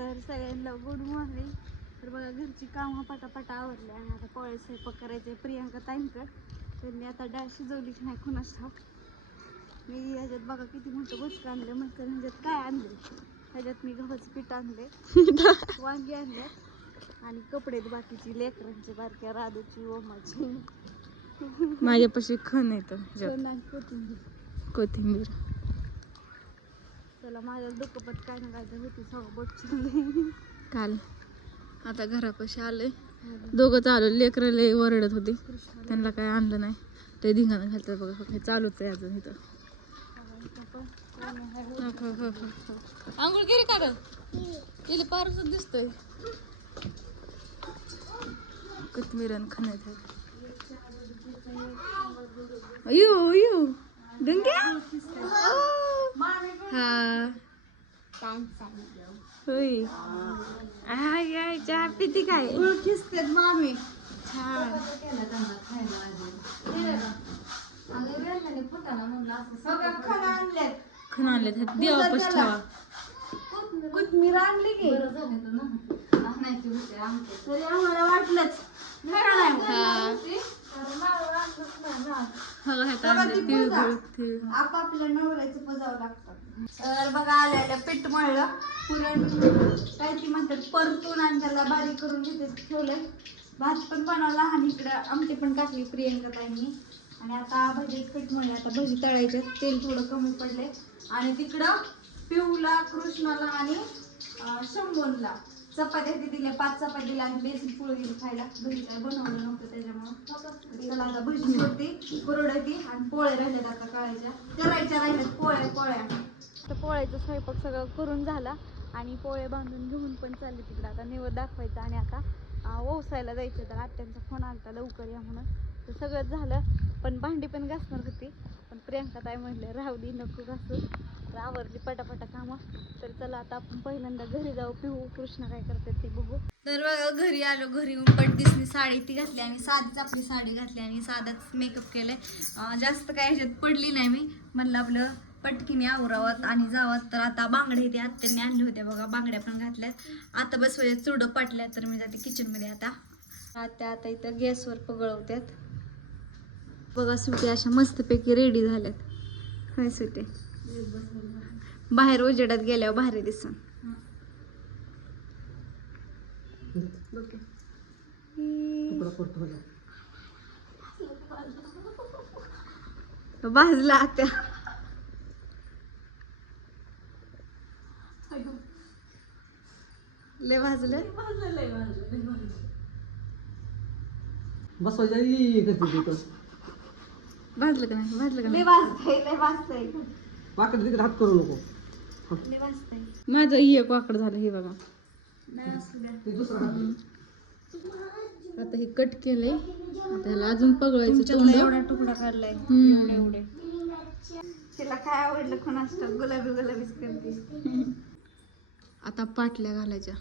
तर सगळ्यांना good morning तर बघा घरची कामं पटापटा आवरले आणि आता पोळे स्वयंपाक करायचे प्रियांका ताईंकड. त्यांनी आता डाळ शिजवली की नाही कुणाच ठाऊक. मी ह्याच्यात बघा किती मोठं बसकं आणलं मग ह्याच्यात काय आणले ह्याच्यात मी गव्हाचं पीठ आणले वांगी आणले आणि कपडे बाकीची. लेकरांची बारक्या राधूची ओमाची. माझ्यापाशी खण येतं कोथिंबीर. कोथिंबीर. चला माझ्या दुखपत काय ना काय तर होती सगळं बोट काल आता घरापाशी आले दोघंच आलो लेकरं लय ओरडत होती. त्यांना काय आणलं नाही. ते धिंगाणं घालतात बघा काही चालूच आहे अजून इथं. आंघोळ गेली का गेली पारच दिसतोय. कोथमीर आणि खाण्यात अयो अयो. हा होय आय आय चहा पिती काय ओळखीच मामी छान खण आणले देवापास ठेवा कोथमीर आणली की तरी आम्हाला वाटलंच? हा तर नारळ आणलंच नाही ना. तिळ आपापल्या नवऱ्याचं पजावं लागतं तर बघा आलेलं पीठ मळलं पुरण काय ती म्हणतात परतून आणि त्याला बारीक करून घेते ठेवलंय भात पण बनवला आणि इकडं आमटी पण टाकली प्रियंका ताईंनी आणि आता भजी पीठ मळले आता भजी तळायचे तेल थोडं कमी पडले आणि तिकडं पिऊला कृष्णाला आणि शंभोनला चपात्या ते दिल्या पाच चपात्या दिल्या आणि बेसन पोळी दिली खायला. घरी काय बनवलं नव्हतं त्याच्यामुळं. चला आता भजी होती कुरडती आणि पोळे राहिल्यात आता काळायच्या करायच्या राहिल्यात पोळ्या पोळ्या. तर पोळ्याचा स्वयंपाक सगळं करून झाला आणि पोळे बांधून घेऊन पण चालले तिकडे. आता निवड दाखवायचं आणि आता ओसायला जायचं तर आत्यांचा फोन आलता लवकर या म्हणून. तर सगळंच झालं पण भांडी पण घासणार होती. पण प्रियांका ताई म्हणले राहू दे नको घासून तर आवरली पटापटा कामं. तर चला आता आपण पहिल्यांदा घरी जाऊ. पिहू कृष्ण काय करतात ते बघू. तर बघा घरी आलो. घरी पटदिसनी साडी ती घातली आणि साधीच आपली साडी घातली आणि साधाच मेकअप केलाय. जास्त काय ह्याच्यात पडली नाही मी. म्हणलं आपलं पटकीने आवरावत आणि जावत. तर आता बांगड्या इथे आत्यांनी आणल्या होत्या. बघा बांगड्या पण घातल्यात. आता बस म्हणजे चुडं पाटल्या तर मी जाते किचनमध्ये आता. आता आता इथं गॅसवर पगळवत्यात. बघा सुटे अशा मस्तपैकी रेडी झाल्यात. होय सुटे बाहेर उजेडात गेल्यावर भारी दिसन. भाजला त्या लय भाजलं? बसवायच्या भाजलं का नाही? भाजलं का नाही? वाकड तिकडे हात करू नको. माझं एक वाकड झालं हे बघा. नाही असू द्या ते दुसरा हात आता हे कट केलंय. आता ह्याला अजून पगळायचं तोंड. एवढा तुकडा काढलाय. हम्म. एवढे एवढे. तिला काय आवडलं ठाऊक गुलाबी गुलाबीच करते. आता पाटल्या घालायच्या.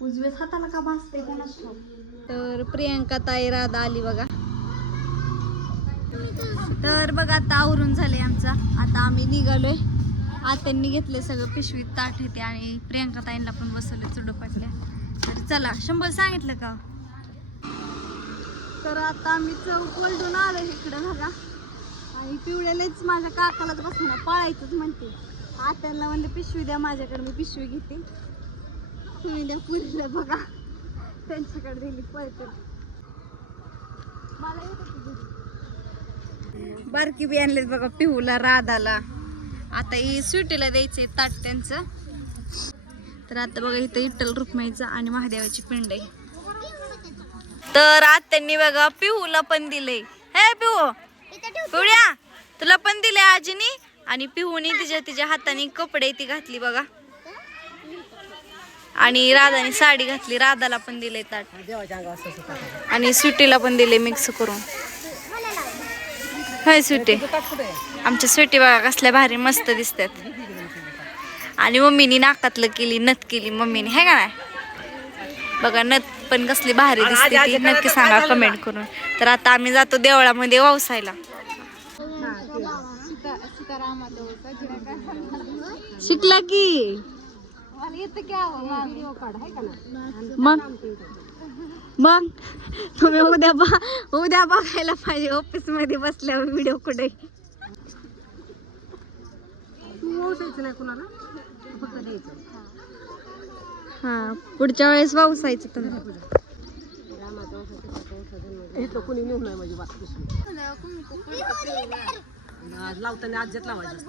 उजव्याच हाताला का भासते ठाऊक तर प्रियांका ताई राधा आली बघा. तर बघा आता आवरून झाले आमचा. आता आम्ही निघालोय. आत्यांनी घेतले सगळं पिशवीत ताट येते आणि प्रियांका ताईंना पण बसवले चुडू पाटल्या. तर चला शंभर सांगितलं का? तर आता आम्ही चौक वलडून आलो इकडं बघा. आणि पिवळ्यालाच माझ्या काकालाच बसणार पळायचंच म्हणते. आत्यांना म्हणलं पिशवी द्या माझ्याकडे मी पिशवी घेते. तुम्ही द्या पुरीला बघा. त्यांच्याकडे दिली पळते मला येतं बारकी बी आणलेत बघा पिहूला राधाला. आता ही स्वीटीला द्यायचंय ताट त्यांचं. तर आता बघा इथं इट्टल रुक्माईचं आणि महादेवाची पिंड आहे. तर आज त्यांनी बघा पिहूला पण दिले हे पिहू पिवड्या तुला पण दिले आजीनी? आणि पिहूनी तिच्या तिच्या हाताने कपडे ती घातली बघा. आणि राधाने साडी घातली राधाला पण दिले ताट. आणि स्वीटीला पण दिले मिक्स करून. होय स्वीटी. आहे? आमच्या स्वीटी बघा कसल्या भारी मस्त दिसतात. आणि मम्मीनी नाकातलं केली नथ केली मम्मीने है का नाही? बघा नथ पण कसली भारी दिसते ती. नक्की सांगा कमेंट करून. तर आता आम्ही जातो देवळामध्ये वावसायला. शिकला की. मग? मग तुम्ही उद्या बा उद्या बघायला पाहिजे ऑफिसमध्ये बसल्यावर व्हिडिओ कुठे? मोसायचं नाही कुणाला? फक्त द्यायचं. हा पुढच्या वेळेस वावसायचं तुम्ही इथं कोणी नेऊ नाही माझी बात पिशवी आज लावताना आज्यात लावायची असते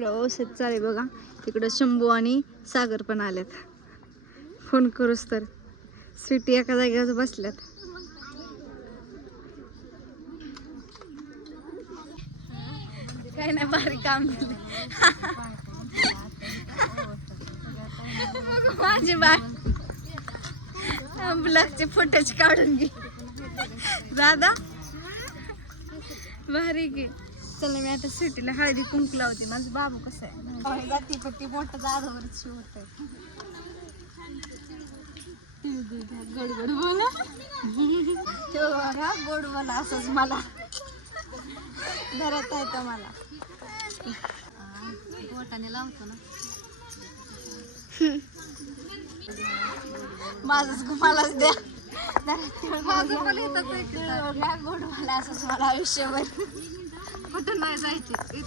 औषध चालेल बघा. तिकडं शंभू आणि सागर पण आल्यात. फोन करूस तर. स्वीटी एका जागेवर बसल्यात. काय नाही भारी काम केलं माझी बाय ब्लॅकचे फोटोच काढून घे दादा भारी घे चला मी आता सुटीला हळदी कुंकू लावते. माझं बाबू कसं आहे जाती पट्टी मोठं दादावरच होत गोड गोड बोला ठेव बघा, गोड बोला असंच मला. धरत आहे मला. बोटाने लावतो ना. माझंच मलाच द्या. माझं मला येतं गोड मला असंच मला आयुष्यभर. कुठं नाही जायचे ते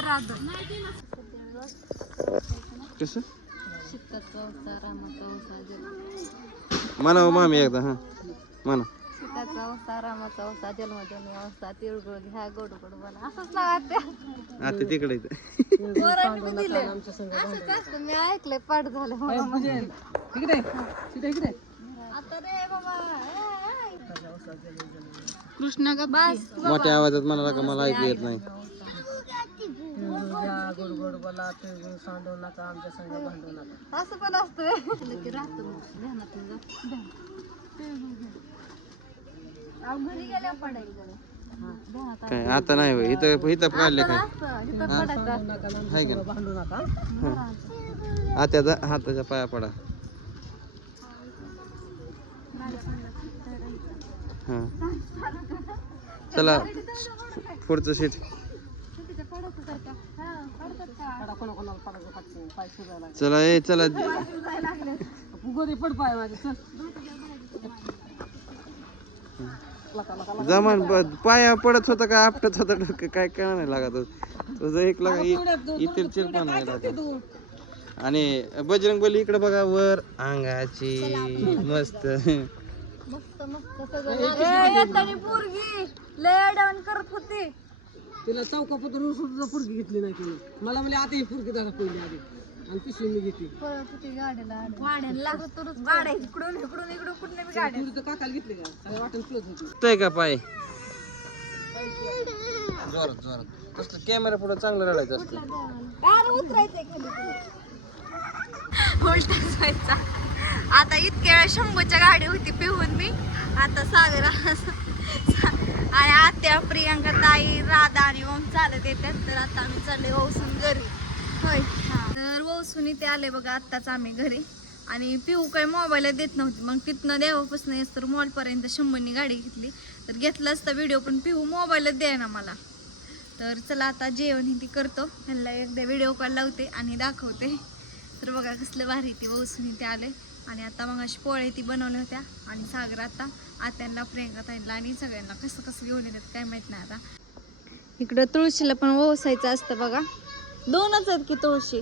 राहतो कसं? जन्म म्हणा मामी एकदा हा. म्हणा रामाचा जन्मजन्मी तिळगुळ घ्या गोड गोड असंच आता तिकडे इथं. असंच असतं. मी ऐकलंय पाठ झालं म्हणजे इकडे तिथे इकडे आता रे बाबा. कृष्णा का बस मोठ्या आवाजात म्हणाला का मला ऐकू येत नाही. बोला सांडू नका आमच्या संग भांडू नका असं पण असतं की राहतो घरी काय आता नाही होय. इथं इथं काढले काय? हाय का आमच्या भांडू नका आत्याचा हाताच्या पाया पडा. चला पुढचं शेत. चला ए चला. जमान पाया पडत होता का आपटत होता डोकं? काय काय नाही लागत तुझं एक लाख इतर चिरपण नाही लागत आणि बजरंग बली इकडे बघा वर अंगाची मस्त. मस्त मस्त सगळं पोरगी लय करत होती. तिला चौकापत्र सुद्धा पुरगी घेतली नाही तिने. मला म्हणजे आता ही पुरगी दादा पहिली आधी. आणि पिशवी मी घेतली. पळत होती गाडीला गाड्यांना लागत तरच गाड्या इकडून इकडून इकडून कुठे बी गाड्या. पुरी तर काकाला घेतली का? काय वाटण होती. का पाय? जोरात जोरात. कसलं कॅमेरा पुढे चांगलं रडायचं असतं. उलटा जायचा. आता इतक्या वेळा शंभूच्या गाडी होती पिहून मी. आता सागरा आणि आत्या प्रियांका ताई राधा आणि ओम चालत येतात. तर आता आम्ही चालले वसून घरी. होय. तर वसून इथे आले बघा आत्ताच आम्ही घरी. आणि पिहू काही मोबाईल देत नव्हती. मग तिथनं देवापासून येस तर मॉलपर्यंत शंभरनी गाडी घेतली. तर घेतला असता व्हिडिओ पण पिहू मोबाईलच द्याय ना मला. तर चला आता जेवण ही ती करतो. ह्याला एकदा व्हिडिओ कॉल लावते आणि दाखवते. तर बघा कसलं भारी ती वसून इथे आले आणि आता मग अशी पोळे ती बनवल्या होत्या. आणि सागर आता आत्यांना प्रियंका ताईंना आणि सगळ्यांना कसं कसं घेऊन येतात काय माहीत नाही आता. इकडं तुळशीला पण ओसायचं असतं बघा. दोनच आहेत की तुळशी.